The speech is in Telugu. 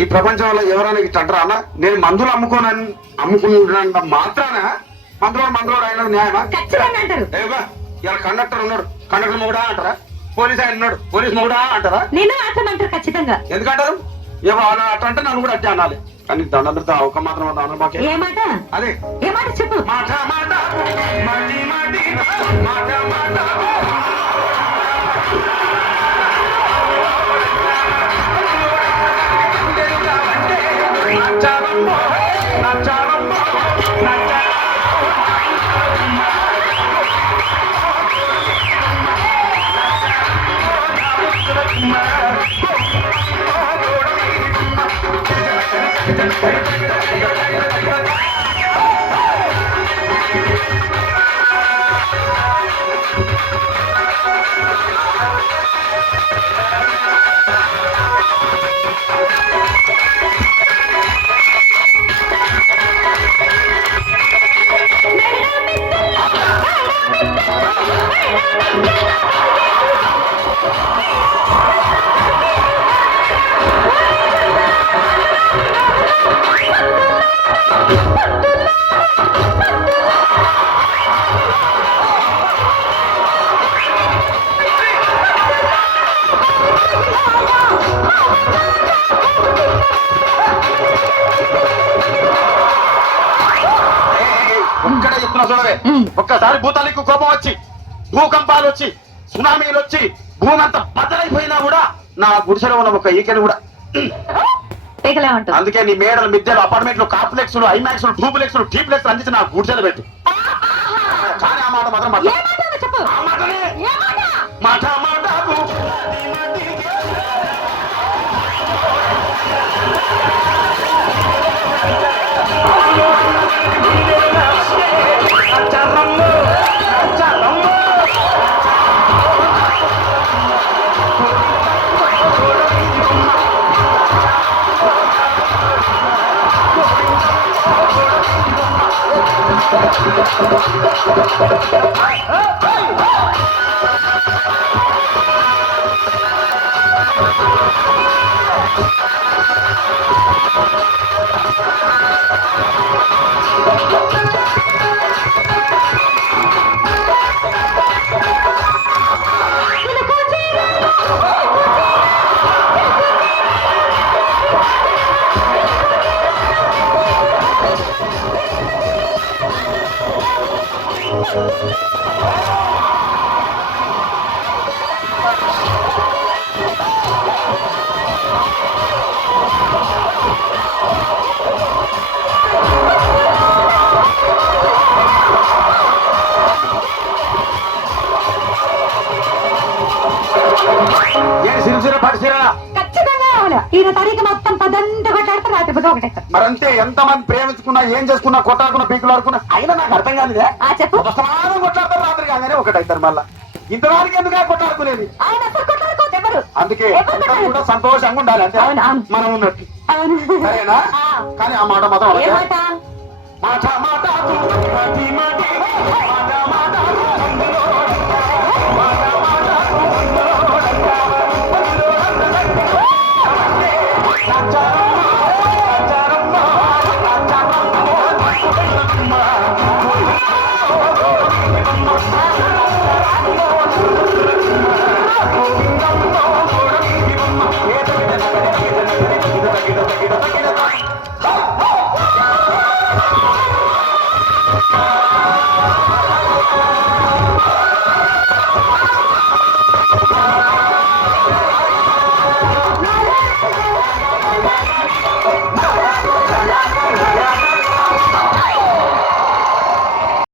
ఈ ప్రపంచంలో ఎవరైనా ఇట్లా అంటారా అన్న? నేను మందులు అమ్ముకున్నంత మాత్రాన మందులోడు అయిన న్యాయమా? ఇలా కండక్టర్ ఉన్నాడు, కండక్టర్ మొగుడా అంటారా? పోలీస్ ఆయన ఉన్నాడు, పోలీస్ మొగుడా అంటారా? నేను అట్లా ఖచ్చితంగా. ఎందుకంటారు? అట్లా అంటే నన్ను కూడా అట్టే అనాలి. కానీ దండంతో ఒక మాత్రం అదే చెప్పు. మాట మాట మాటి మాటి మాట మాట ఒక్కసారి భూతానికి కోపం వచ్చి, భూకంపాలు వచ్చి, సునామీలు వచ్చి, భూమి అంతా బద్దలైపోయినా కూడా నా గుడిసెలో ఉన్న ఒక ఈకెను కూడా అందుకే నీ మేడలు, మిద్దెలు, అపార్ట్మెంట్లు, కాంప్లెక్స్లు, ఐమాక్స్లు, డూప్లెక్స్లు, టీప్లెక్స్లు అందించి నా గుడిసెలు పెట్టు. కానీ ఆ మాట మాత్రం మాట మాట మరంతే. ఎంతమంది ప్రేమించుకున్నా, ఏం చేసుకున్నా, కొట్టాడుకున్నా, పీకులు ఆడుకున్నా అయినా నాకు అర్థం కానిదే. సమానం కొట్లాడతారు, రాత్రి కాగానే ఒకటైతారు. మళ్ళా ఇంతవరకు ఎందుకు కొట్టాడుకునేది? అందుకే కూడా సంతోషంగా ఉండాలి అంటే మనం ఉన్నట్టు. సరేనా? కానీ ఆ మాట మాత్రం మాట మాట Kita